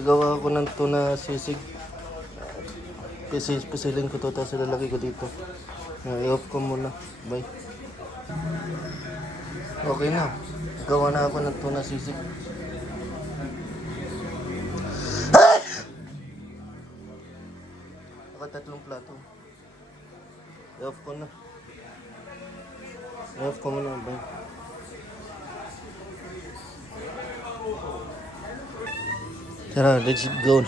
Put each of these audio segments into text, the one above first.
Gagawa ko ng tuna sisig. Kasi pasilin ko to, tapos ilalagay ko dito. I-off ko muna. Bye. Okay na. Gawa na ako ng tuna sisig. Tatlong plato. I-off ko na. I-off ko muna. Bye. Tara, let's go.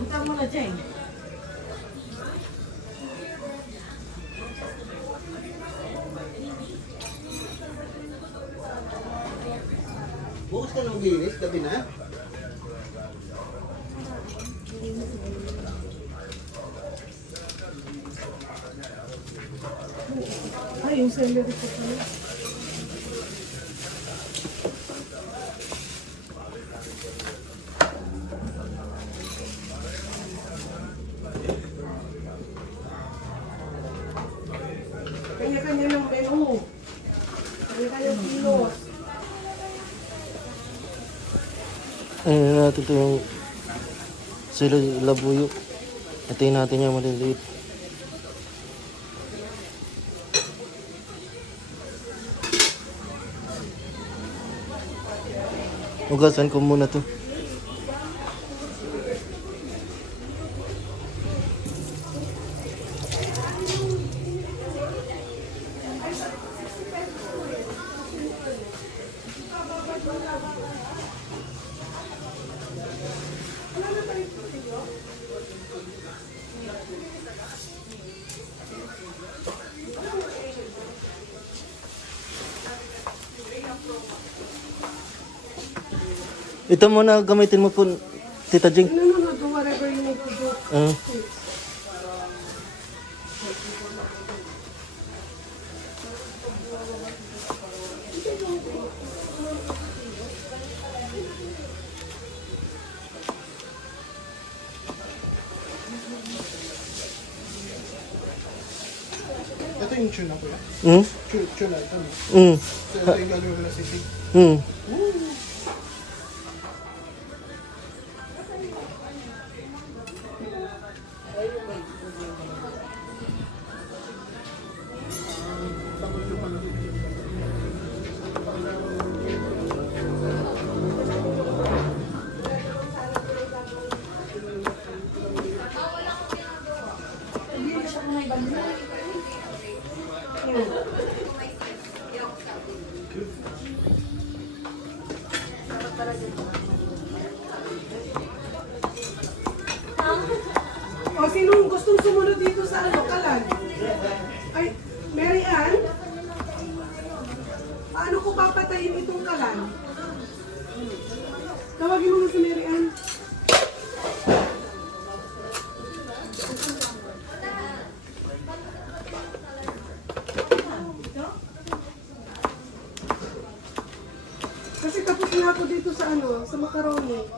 Punta mo na dyan. Bukas ka nang linis, gabi na. Ay, yung celery ko pala. Kanya-kanya ng menu. Kanya-kanya ng kilos. Ayun natin ito yung sila labuyo. Atayin natin yung maliliit. Ugasan ko muna to. Ito muna gamitin mo po, Tita Jing. No, do whatever you need to do. Ito yung tuna ko yan. Tuna, ito. So, ito yung gagawin ko na sisig. O, sinong gustong sumunod dito sa kalan? Ay, Mary Ann? Paano ko papatayin itong kalan? Tawagin mo mo si Mary Ann. Kasi tapos na ako dito sa sa macaroni.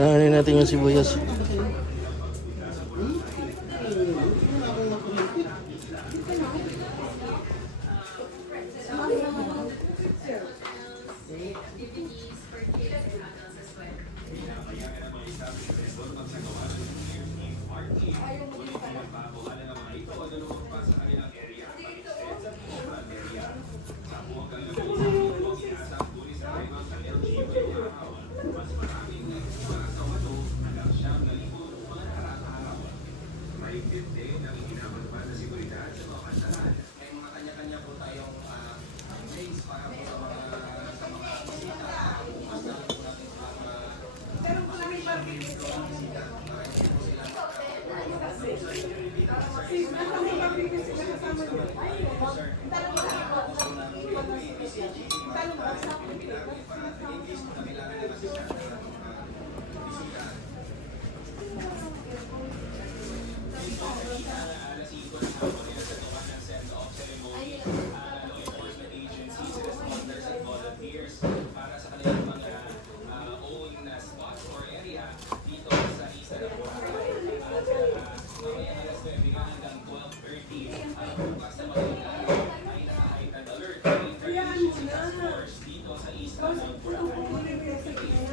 Ano natin yung sibuyas.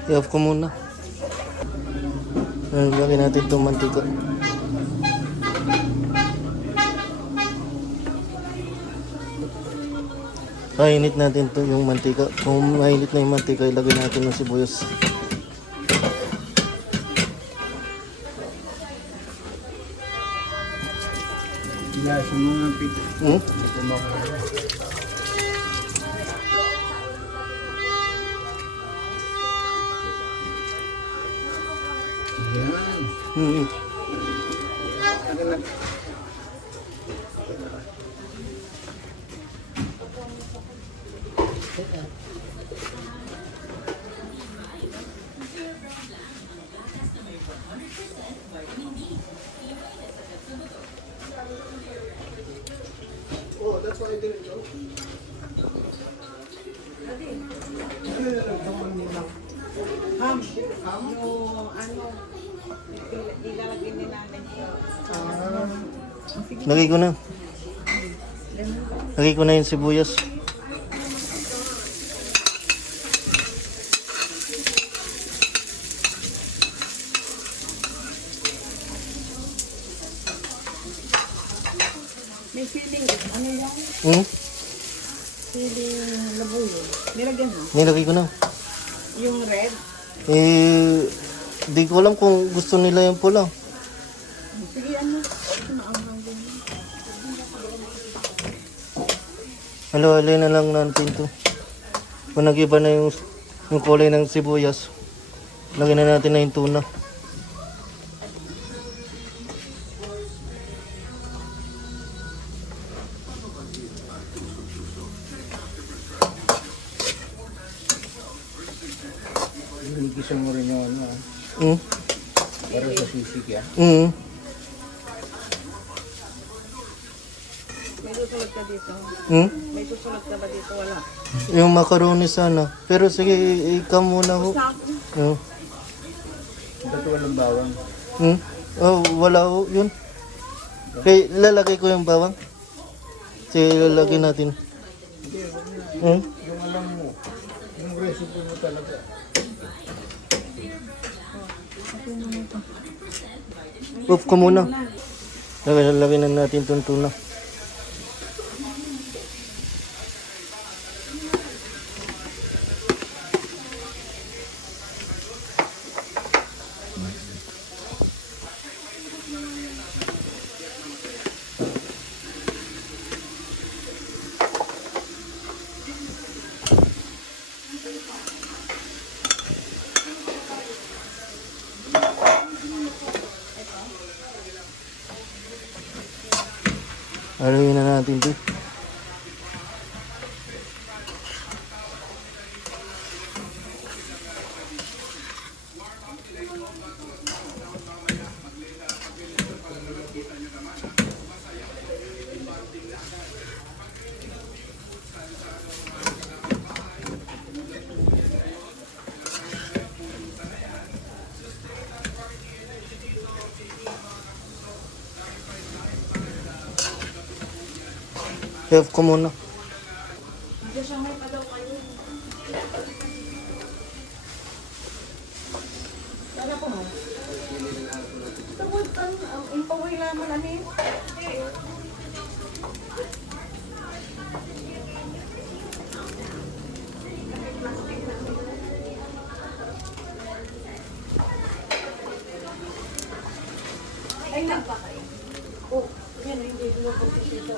I-off ko muna. Lagyan natin itong mantika. Painit natin to yung mantika. Kung mainit na yung mantika, ilagay natin ng sibuyas. Lasa mo ng pito. Hmm? Yan. Hmm. Oh, that's why I didn't go. Ham. Yung ano, ilalagay ni nanay ko. Lagay ko na. Lagay ko na yung sibuyas. May siling, ano yan? Hmm? Siling labuyo. Nilagyan mo? Nilagay ko na. Yung red? Di ko alam kung gusto nila yung pula. Sige, ano? Ito na ang hanggang. Halo-haloy na lang natin to. Kung nag-iba na yung kulay ng sibuyas, lagyan na natin na yung tuna. Gisa mo rin yung ano. Hmm? Para sa sisig yan. Hmm. May susunod ka dito? Hmm? May susunod ka ba dito? Wala. Yung macaroni sana. Pero sige, ikaw muna ho. Sa akin? Oh. Ba't walang bawang? Hmm? Oh, wala ho. Yun. Kaya lalagay ko yung bawang. Sige, lalagay natin. Hindi, wag na. Hmm? Yung alam mo. Yung recipe mo talaga. Off ko muna. Lagay na natin itong tuna. Haluin na natin ito. I-off ko muna. Wala po mo. Tapos, ang impaway naman, ano yun? Ay, nagpa kayo. Oh, yan, hindi lumabas dito.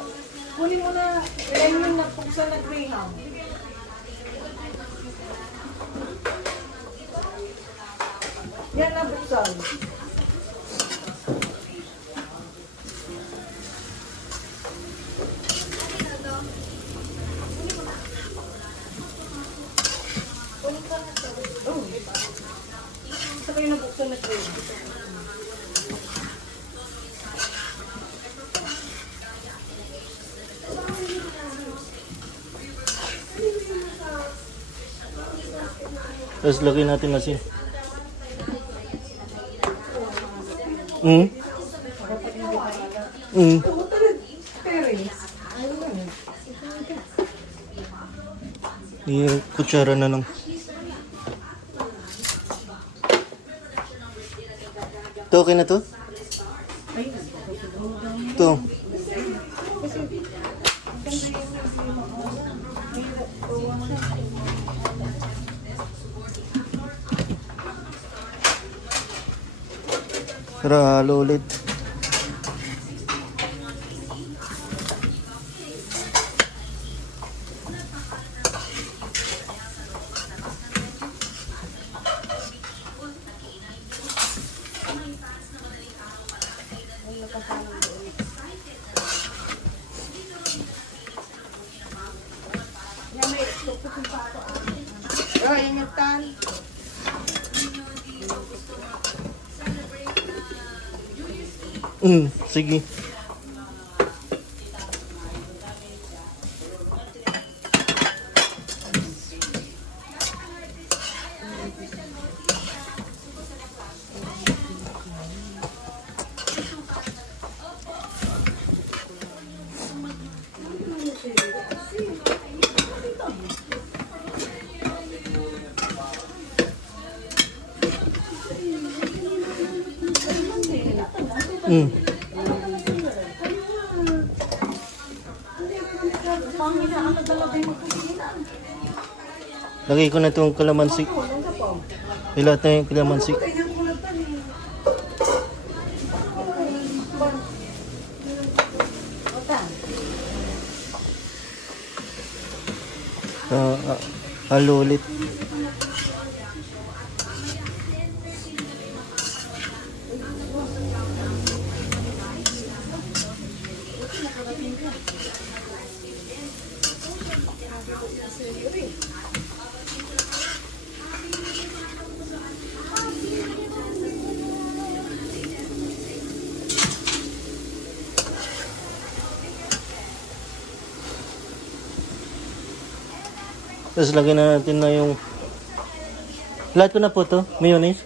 Kunin mo na, ilay mo na puksa na Greyhound. Yan na buksan. Tapos lagay natin asin. Mm. Mm. Terence. Yung kutsara na lang. Ito okay na to? Ito. Tara, halo ulit. Oh, ingetan. Sige. Mm. Lagay ko na itong kalamansi. Ilat na yung kalamansi. Halo ulit. Tapos lagyan na natin na yung... Lahat ko na po to, mayonnaise.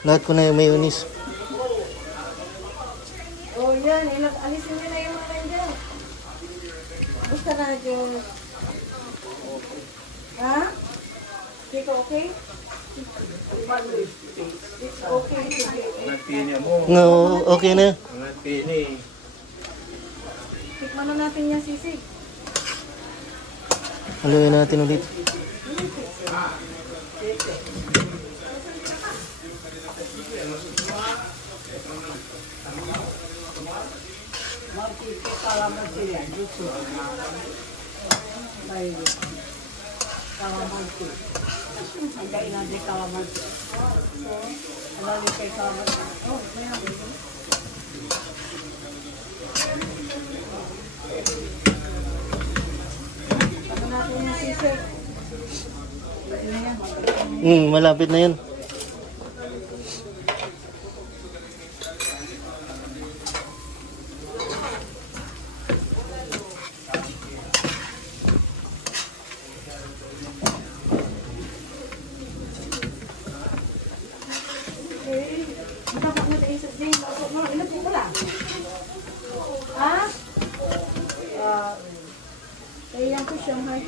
Lahat ko na yung mayonnaise. Oh, yan. Alisin nyo na yung mga dyan. Basta na yung... Ha? Hindi ka okay? It's okay. Nagpini mo. No, okay na. Nagpini. Tikman na natin yan, sisig. Haluin natin ulit. Malapit na yan. Ha? Ayan ko Shanghai.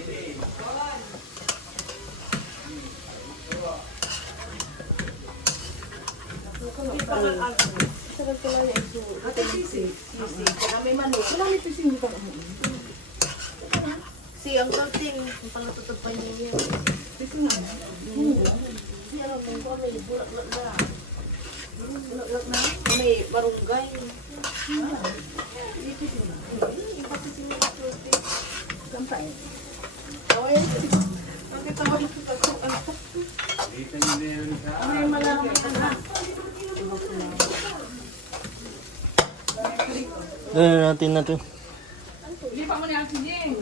Sarap ko lang ito. Ate sisi. Sisi. May manok. Wala may sisi mo pa. Si Uncle Ting, yung pangatutog pa niya yun. Sisi nga. Pero kung ko may bulak-lak na. Bulak-lak na? May barunggay. Iba kasi si mga tuti. Sampay. Awayan. Bakit ako nagtutog? May malaki na. Gawin natin na to. Lipa mo niya ang sijing.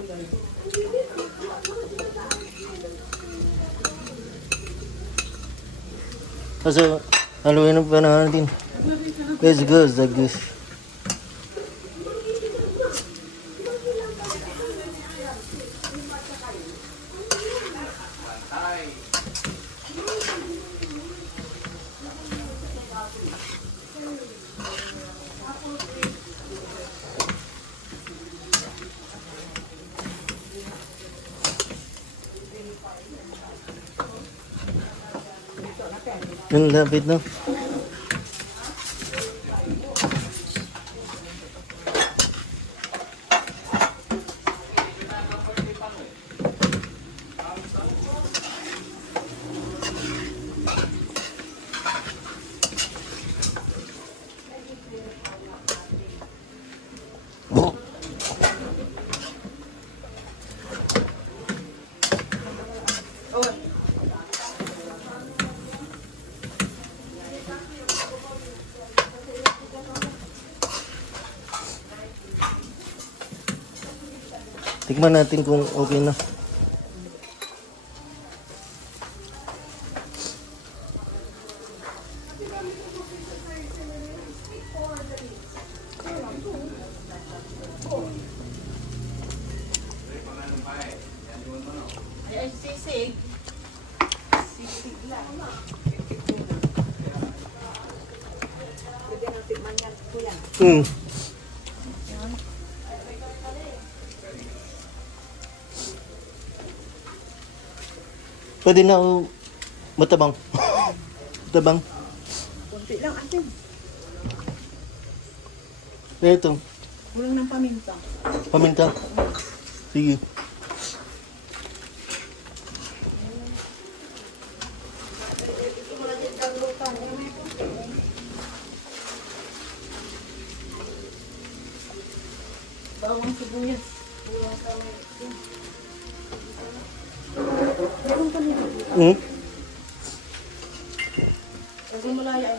Kasi haluin na pa natin. Let's go, Zagus. Yung lapit na. Oh. Tikman natin kung okay na. Ay, sisig. Sisig lang. Pwede nang tikman yan, kuya. Hmm. Pwede na matabang. Matabang. Kunti lang atin. Ito, Kulang ng paminta. paminta. Sige. Bawang sibuyas. Hmm? Huwag malaya.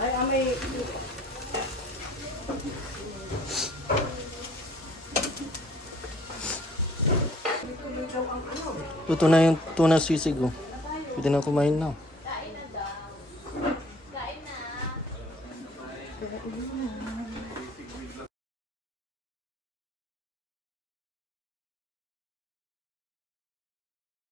Ay, amay. Luto na yung tuna sisig oh. Pwede na kumain na. Kain na.